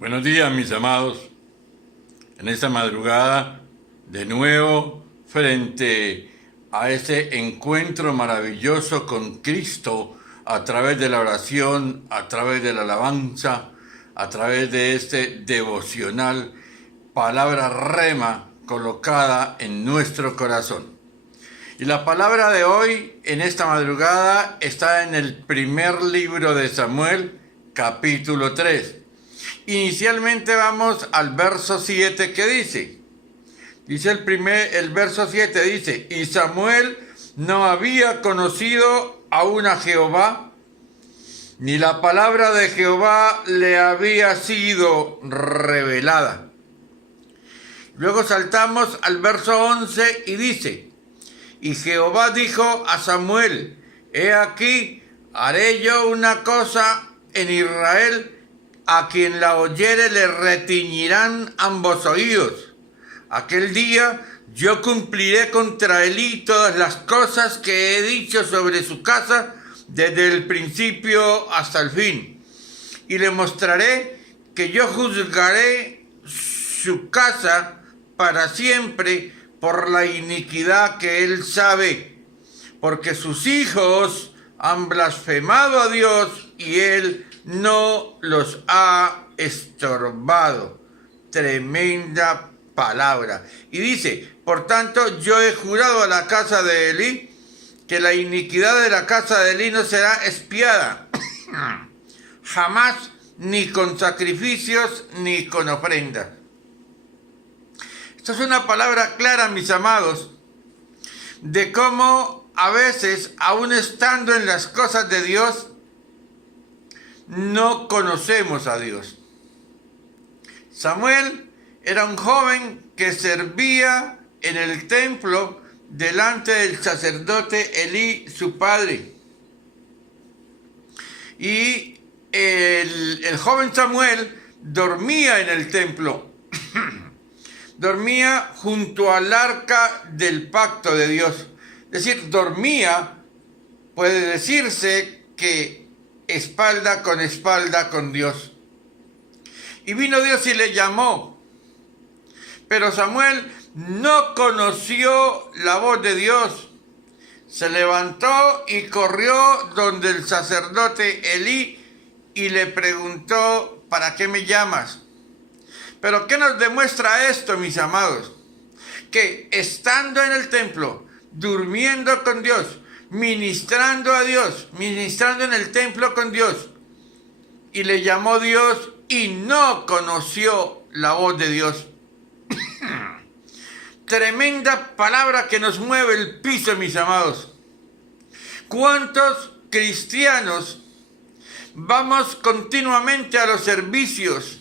Buenos días, mis amados. En esta madrugada, de nuevo, frente a este encuentro maravilloso con Cristo, a través de la oración, a través de la alabanza, a través de este devocional, palabra rema colocada en nuestro corazón. Y la palabra de hoy, en esta madrugada, está en el primer libro de Samuel, capítulo 3. Inicialmente vamos al verso 7 que dice el verso 7 dice: y Samuel no había conocido aún a Jehová, ni la palabra de Jehová le había sido revelada. Luego saltamos al verso 11 y dice: y Jehová dijo a Samuel: he aquí, haré yo una cosa en Israel, a quien la oyere le retiñirán ambos oídos. Aquel día yo cumpliré contra Elí todas las cosas que he dicho sobre su casa desde el principio hasta el fin. Y le mostraré que yo juzgaré su casa para siempre por la iniquidad que él sabe, porque sus hijos han blasfemado a Dios y él no los ha estorbado. Tremenda palabra. Y dice: por tanto, yo he jurado a la casa de Elí que la iniquidad de la casa de Elí no será expiada jamás, ni con sacrificios ni con ofrendas. Esta es una palabra clara, mis amados, de cómo a veces, aún estando en las cosas de Dios, no conocemos a Dios. Samuel era un joven que servía en el templo delante del sacerdote Elí, su padre. Y el joven Samuel dormía en el templo. Dormía junto al arca del pacto de Dios. Es decir, dormía, puede decirse que espalda con Dios. Y vino Dios y le llamó. Pero Samuel no conoció la voz de Dios. Se levantó y corrió donde el sacerdote Elí y le preguntó: ¿para qué me llamas? Pero ¿qué nos demuestra esto, mis amados? Que estando en el templo, durmiendo con Dios, ministrando a Dios, ministrando en el templo con Dios, y le llamó Dios y no conoció la voz de Dios. Tremenda palabra que nos mueve el piso, mis amados. ¿Cuántos cristianos vamos continuamente a los servicios?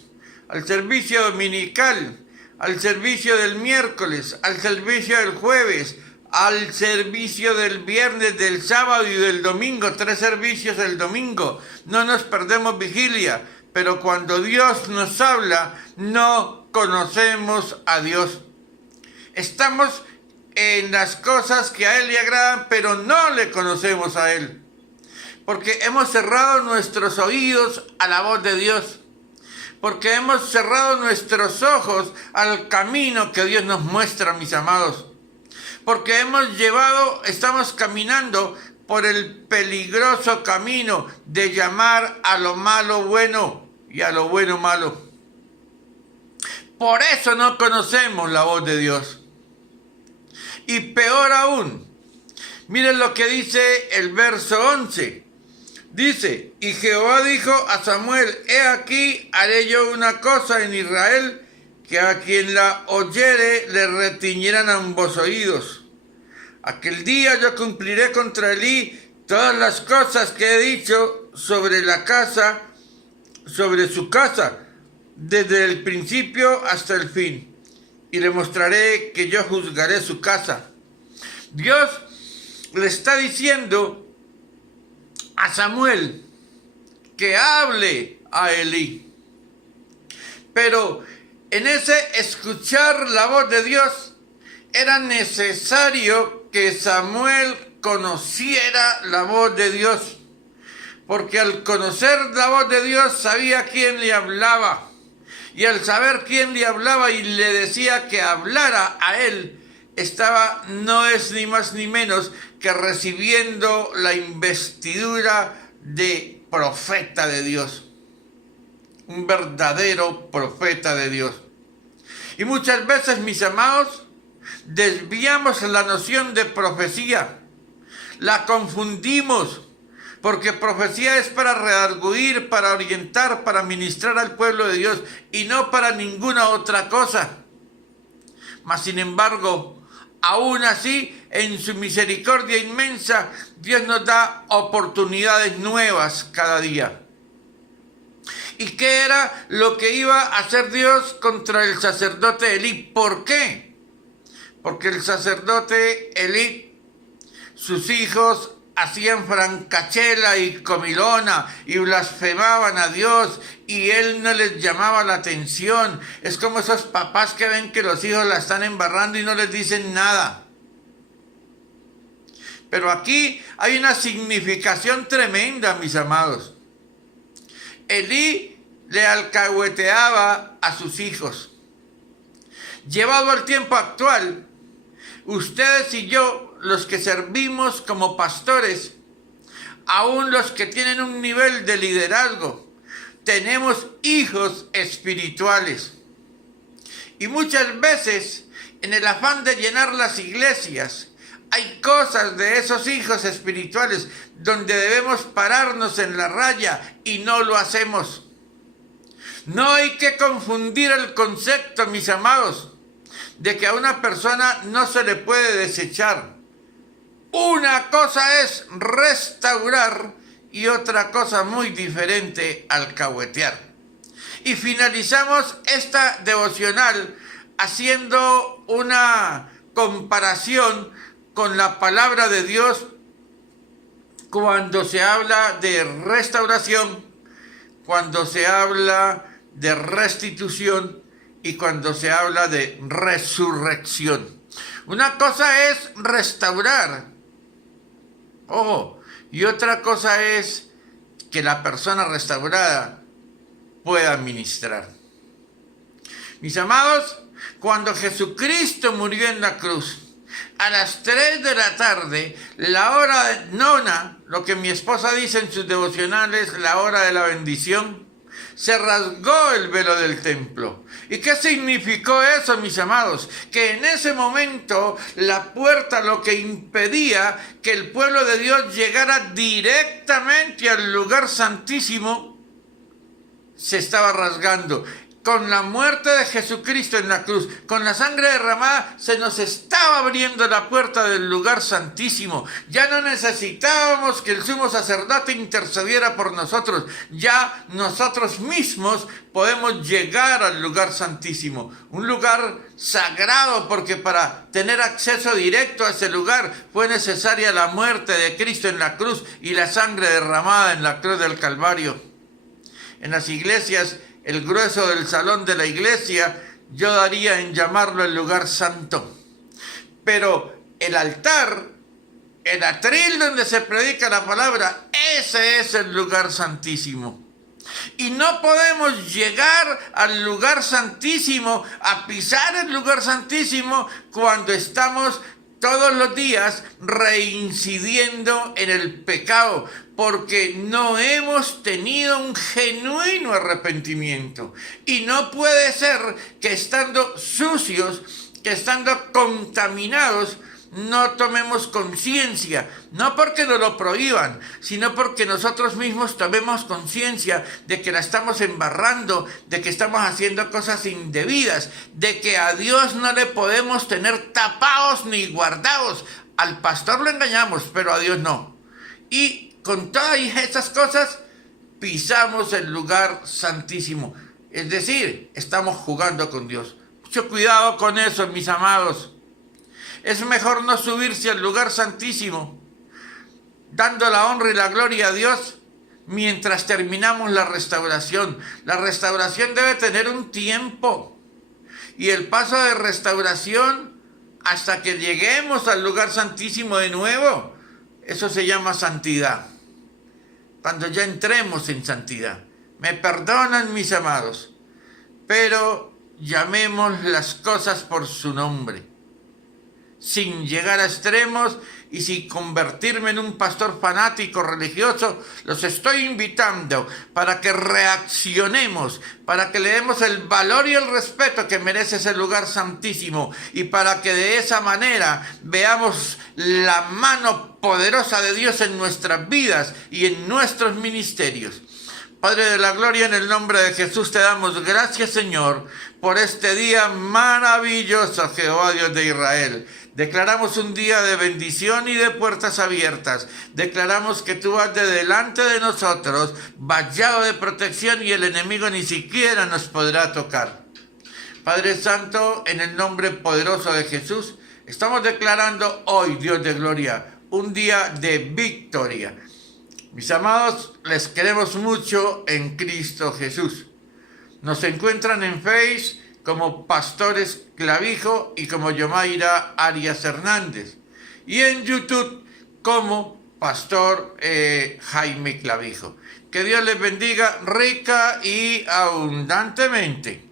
Al servicio dominical, al servicio del miércoles, al servicio del jueves, al servicio del viernes, del sábado y del domingo, 3 servicios el domingo. No nos perdemos vigilia, pero cuando Dios nos habla, no conocemos a Dios. Estamos en las cosas que a Él le agradan, pero no le conocemos a Él, porque hemos cerrado nuestros oídos a la voz de Dios, porque hemos cerrado nuestros ojos al camino que Dios nos muestra, mis amados. Porque estamos caminando por el peligroso camino de llamar a lo malo bueno y a lo bueno malo. Por eso no conocemos la voz de Dios. Y peor aún, miren lo que dice el verso 11. Dice: y Jehová dijo a Samuel: he aquí, haré yo una cosa en Israel, que a quien la oyere le retiñirán ambos oídos. Aquel día yo cumpliré contra Elí todas las cosas que he dicho sobre su casa, desde el principio hasta el fin. Y le mostraré que yo juzgaré su casa. Dios le está diciendo a Samuel que hable a Elí. Pero en ese escuchar la voz de Dios, era necesario que Samuel conociera la voz de Dios, porque al conocer la voz de Dios sabía quién le hablaba, y al saber quién le hablaba y le decía que hablara a él, no es ni más ni menos que recibiendo la investidura de profeta de Dios, un verdadero profeta de Dios. Y muchas veces, mis amados, desviamos la noción de profecía, la confundimos, porque profecía es para redarguir, para orientar, para ministrar al pueblo de Dios y no para ninguna otra cosa. Mas sin embargo, aún así, en su misericordia inmensa, Dios nos da oportunidades nuevas cada día. ¿Y qué era lo que iba a hacer Dios contra el sacerdote Elí? ¿Por qué? Porque el sacerdote Elí, sus hijos hacían francachela y comilona y blasfemaban a Dios y él no les llamaba la atención. Es como esos papás que ven que los hijos la están embarrando y no les dicen nada. Pero aquí hay una significación tremenda, mis amados. Elí le alcahueteaba a sus hijos. Llevado al tiempo actual, ustedes y yo, los que servimos como pastores, aún los que tienen un nivel de liderazgo, tenemos hijos espirituales. Y muchas veces, en el afán de llenar las iglesias, hay cosas de esos hijos espirituales donde debemos pararnos en la raya y no lo hacemos. No hay que confundir el concepto, mis amados, de que a una persona no se le puede desechar. Una cosa es restaurar y otra cosa muy diferente, alcahuetear. Y finalizamos esta devocional haciendo una comparación con la palabra de Dios cuando se habla de restauración, cuando se habla de restitución y cuando se habla de resurrección. Una cosa es restaurar, ojo, y otra cosa es que la persona restaurada pueda ministrar. Mis amados, cuando Jesucristo murió en la cruz, a las 3 de la tarde, la hora nona, lo que mi esposa dice en sus devocionales, la hora de la bendición, se rasgó el velo del templo. ¿Y qué significó eso, mis amados? Que en ese momento la puerta, lo que impedía que el pueblo de Dios llegara directamente al lugar santísimo, se estaba rasgando. Con la muerte de Jesucristo en la cruz, con la sangre derramada, se nos estaba abriendo la puerta del lugar santísimo. Ya no necesitábamos que el sumo sacerdote intercediera por nosotros. Ya nosotros mismos podemos llegar al lugar santísimo. Un lugar sagrado, porque para tener acceso directo a ese lugar fue necesaria la muerte de Cristo en la cruz y la sangre derramada en la cruz del Calvario. En las iglesias, el grueso del salón de la iglesia, yo daría en llamarlo el lugar santo. Pero el altar, el atril donde se predica la palabra, ese es el lugar santísimo. Y no podemos llegar al lugar santísimo, a pisar el lugar santísimo, cuando estamos todos los días reincidiendo en el pecado, porque no hemos tenido un genuino arrepentimiento. Y no puede ser que estando sucios, que estando contaminados, no tomemos conciencia, no porque nos lo prohíban, sino porque nosotros mismos tomemos conciencia de que la estamos embarrando, de que estamos haciendo cosas indebidas, de que a Dios no le podemos tener tapados ni guardados. Al pastor lo engañamos, pero a Dios no. Y con todas esas cosas pisamos el lugar santísimo. Es decir, estamos jugando con Dios. Mucho cuidado con eso, mis amados. Es mejor no subirse al lugar santísimo, dando la honra y la gloria a Dios mientras terminamos la restauración. La restauración debe tener un tiempo. Y el paso de restauración hasta que lleguemos al lugar santísimo de nuevo, eso se llama santidad. Cuando ya entremos en santidad. Me perdonan, mis amados, pero llamemos las cosas por su nombre, sin llegar a extremos y sin convertirme en un pastor fanático religioso. Los estoy invitando para que reaccionemos, para que le demos el valor y el respeto que merece ese lugar santísimo, y para que de esa manera veamos la mano poderosa de Dios en nuestras vidas y en nuestros ministerios. Padre de la gloria, en el nombre de Jesús te damos gracias, Señor, por este día maravilloso, Jehová Dios de Israel. Declaramos un día de bendición y de puertas abiertas. Declaramos que tú vas de delante de nosotros, vallado de protección, y el enemigo ni siquiera nos podrá tocar. Padre Santo, en el nombre poderoso de Jesús, estamos declarando hoy, Dios de gloria, un día de victoria. Mis amados, les queremos mucho en Cristo Jesús. Nos encuentran en Face como Pastores Clavijo y como Yomaira Arias Hernández. Y en YouTube como Pastor Jaime Clavijo. Que Dios les bendiga rica y abundantemente.